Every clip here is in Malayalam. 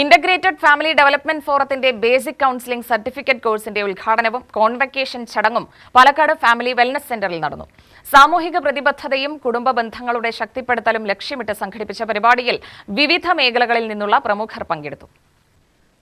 ഇന്റഗ്രേറ്റഡ് ഫാമിലി ഡെവലപ്മെന്റ് ഫോറത്തിന്റെ ബേസിക് കൌൺസിലിംഗ് സർട്ടിഫിക്കറ്റ് കോഴ്സിന്റെ ഉദ്ഘാടനവും കോൺവക്കേഷൻ ചടങ്ങും പാലക്കാട് ഫാമിലി വെൽനസ് സെന്ററിൽ നടന്നു. സാമൂഹിക പ്രതിബദ്ധതയും കുടുംബ ബന്ധങ്ങളുടെ ശക്തിപ്പെടുത്തലും ലക്ഷ്യമിട്ട് സംഘടിപ്പിച്ച പരിപാടിയിൽ വിവിധ മേഖലകളിൽ നിന്നുള്ള പ്രമുഖർ പങ്കെടുത്തു.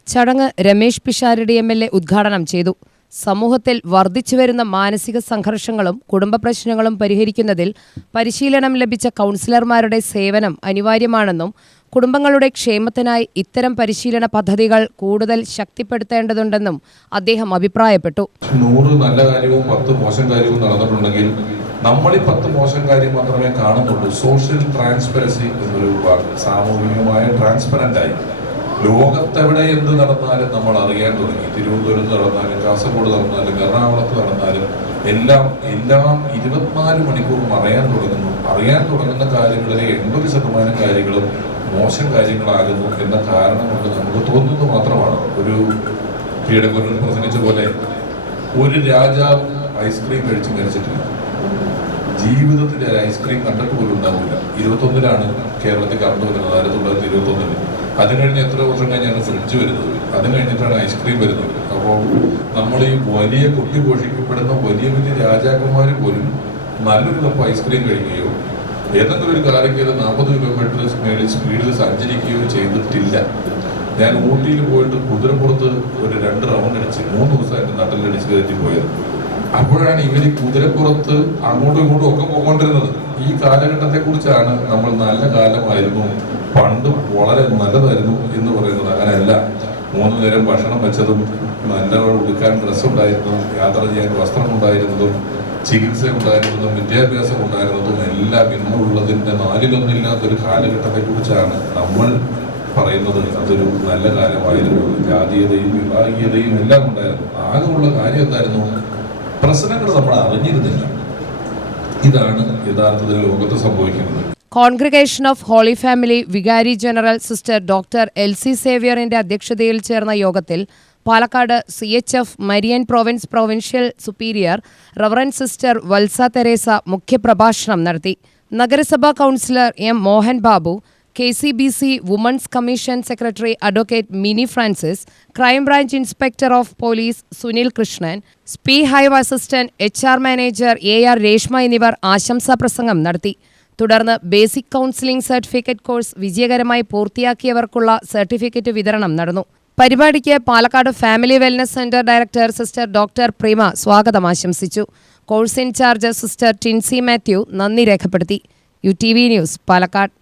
ചടങ്ങ് രമേശ് പിഷാരടി MLA ഉദ്ഘാടനം ചെയ്തു. സമൂഹത്തിൽ വർദ്ധിച്ചുവരുന്ന മാനസിക സംഘർഷങ്ങളും കുടുംബ പ്രശ്നങ്ങളും പരിഹരിക്കുന്നതിൽ പരിശീലനം ലഭിച്ച കൗൺസിലർമാരുടെ സേവനം അനിവാര്യമാണെന്നും കുടുംബങ്ങളുടെ ക്ഷേമത്തിനായി ഇത്തരം പരിശീലന പദ്ധതികൾ കൂടുതൽ ശക്തിപ്പെടുത്തേണ്ടതുണ്ടെന്നും അദ്ദേഹം അഭിപ്രായപ്പെട്ടു. 100 നല്ല കാര്യവും 10 മോശം കാര്യവും നടന്നിട്ടുണ്ടെങ്കിൽ നമ്മൾ ഈ 10 മോശം കാര്യം മാത്രമേ കാണുന്നുള്ളൂ. സോഷ്യൽ ട്രാൻസ്പെറൻസി എന്നൊരു വാക്ക്, സാമൂഹികമായ ട്രാൻസ്പെറന്റ് ആയി ലോകത്തെവിടെ എന്ത് നടന്നാലും നമ്മൾ അറിയാൻ തുടങ്ങി. തിരുവനന്തപുരത്ത് നടന്നാലും കാസർഗോഡ് നടന്നാലും എറണാകുളത്ത് നടന്നാലും എല്ലാം 24 മണിക്കൂറും അറിയാൻ തുടങ്ങുന്ന കാര്യങ്ങളിലെ 80% കാര്യങ്ങളും മോശം കാര്യങ്ങളാകുന്നു എന്ന കാരണം കൊണ്ട് നമുക്ക് തോന്നുന്നത് മാത്രമാണ്. ഒരു കീഴടക്കൊരു പ്രസംഗിച്ച പോലെ ഒരു രാജാവ് ഐസ്ക്രീം കഴിച്ച് മരിച്ചിട്ടില്ല. ജീവിതത്തിൽ ഐസ്ക്രീം കണ്ടിട്ട് പോലും ഉണ്ടാവില്ല. 21-ലാണ് കേരളത്തിൽ കറണ്ട് വരുന്നത്, 1921. അത് കഴിഞ്ഞ് എത്ര വർഷം കഴിഞ്ഞാണ് ഫ്രിഡ്ജ് വരുന്നത്, അത് കഴിഞ്ഞിട്ടാണ് ഐസ്ക്രീം വരുന്നത്. അപ്പോൾ നമ്മൾ ഈ വലിയ കൊട്ടിഘോഷിക്കപ്പെടുന്ന വലിയ രാജാക്കന്മാർ പോലും നല്ലൊരു കപ്പ് ഐസ്ക്രീം കഴിക്കുകയോ ഏതെങ്കിലും ഒരു കാര്യത്തിൽ 40 കിലോമീറ്റർ സ്പീഡിൽ സഞ്ചരിക്കുകയോ ചെയ്തിട്ടില്ല. ഞാൻ ഊട്ടിയിൽ പോയിട്ട് കുതിരപ്പുറത്ത് ഒരു 2 റൗണ്ട് അടിച്ച് 3 ദിവസം എൻ്റെ നട്ടിലടിച്ച് കയറ്റി പോയത്. അപ്പോഴാണ് ഇവർ കുതിരപ്പുറത്ത് അങ്ങോട്ടും ഇങ്ങോട്ടും ഒക്കെ പോകൊണ്ടിരുന്നത്. ഈ കാലഘട്ടത്തെ കുറിച്ചാണ് നമ്മൾ നല്ല കാലമായിരുന്നു, പണ്ട് വളരെ നല്ലതായിരുന്നു എന്ന് പറയുന്നത്. അങ്ങനെയല്ല. 3 നേരം ഭക്ഷണം വെച്ചതും നല്ല ഉടുക്കാൻ ഡ്രസ്സ് ഉണ്ടായിരുന്നതും യാത്ര ചെയ്യാൻ വസ്ത്രം ഉണ്ടായിരുന്നതും ചികിത്സ ഉണ്ടായിരുന്നതും വിദ്യാഭ്യാസം ഉണ്ടായിരുന്നതും എല്ലാം ഇന്നുള്ളതിൻ്റെ 4-1 കാലഘട്ടത്തെ കുറിച്ചാണ് നമ്മൾ പറയുന്നത്. അതൊരു നല്ല കാലമായിരുന്നു. ജാതീയതയും വിഭാഗീയതയും എല്ലാം ഉണ്ടായിരുന്നു. ആകെയുള്ള കാര്യം എന്തായിരുന്നു? പ്രശ്നങ്ങൾ നമ്മൾ അറിഞ്ഞിരുന്നില്ല. ഇതാണ് യഥാർത്ഥത്തിൽ ലോകത്ത് സംഭവിക്കുന്നത്. Congregation of holy family vicar general sister doctor LC സേവ്യറിന്റെ അധ്യക്ഷതയിൽ ചേർന്ന യോഗത്തിൽ Palakkad CHF Marian province provincial superior reverend sister Valsa Theresa മുഖ്യപ്രഭാഷണം നടത്തി. നഗരസഭാ councillor M. Mohan Babu, KCBC women's commission secretary advocate Mini Francis, crime branch inspector of police Sunil Krishnan, സ്പീ ഹൈവ് assistant HR manager AR Reshma എന്നിവർ ആശംസാ പ്രസംഗം നടത്തി. തുടർന്ന് ബേസിക് കൌൺസിലിംഗ് സർട്ടിഫിക്കറ്റ് കോഴ്സ് വിജയകരമായി പൂർത്തിയാക്കിയവർക്കുള്ള സർട്ടിഫിക്കറ്റ് വിതരണം നടന്നു. പരിപാടിക്ക് Palakkad family wellness centre director sister doctor Prima സ്വാഗതം ആശംസിച്ചു. Course in charge sister Tincy Mathew നന്ദി രേഖപ്പെടുത്തി. UTV news, Palakkad.